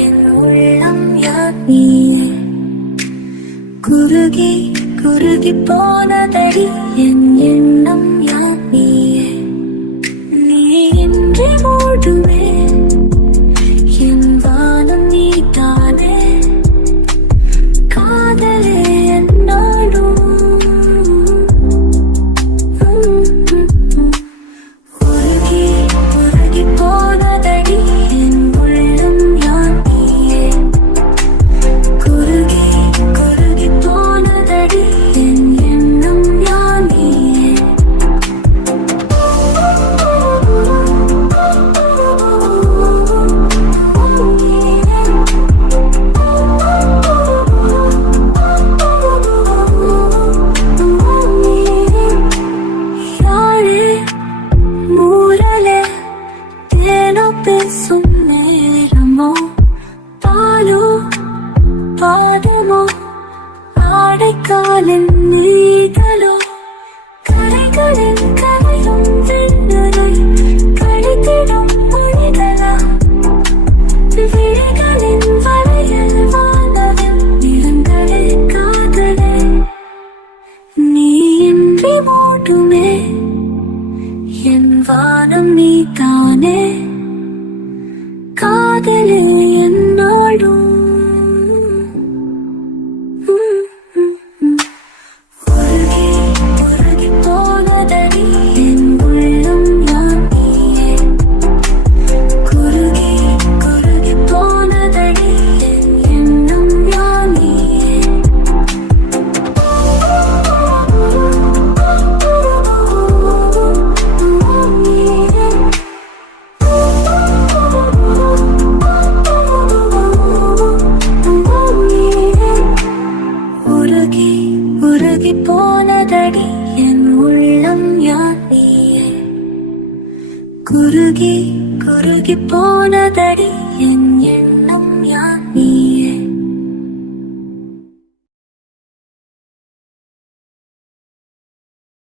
என் உள்ளம் யார் நீயே. குருகி குருகி போனதடி என் எண்ணம் யார் நீயே. நீ இன்றி மூடுமே என் வானம் நீதானே. காதலே என்னாலும் உருகி உருகி போனதடி என் உள்ளம் யார் நீயே. குருகி குருகி போனதடி என் எண்ணம் யார் நீயே. பேசும் நேரமோ பாலோ பாதமோ ஆடைக்காலின் நீதலோ கரைகளின் கரையும் வெண்ணரை கழித்திடும் மொழிகளா. விழிகளின் வளையல் வானவில் நிறங்களே காதலே. நீ இன்றி மூடுமே என் வானம் நீதானே. காதலே என்னாலும் உருகி உருகி போனதடி என் உள்ளம் யார் நீயே. குருகி குருகி போனதடி என் எண்ணம் யார் நீயே. உருகி உருகி போனதடி என் உள்ளம் யார் நீயே. குருகி குருகி போனதடி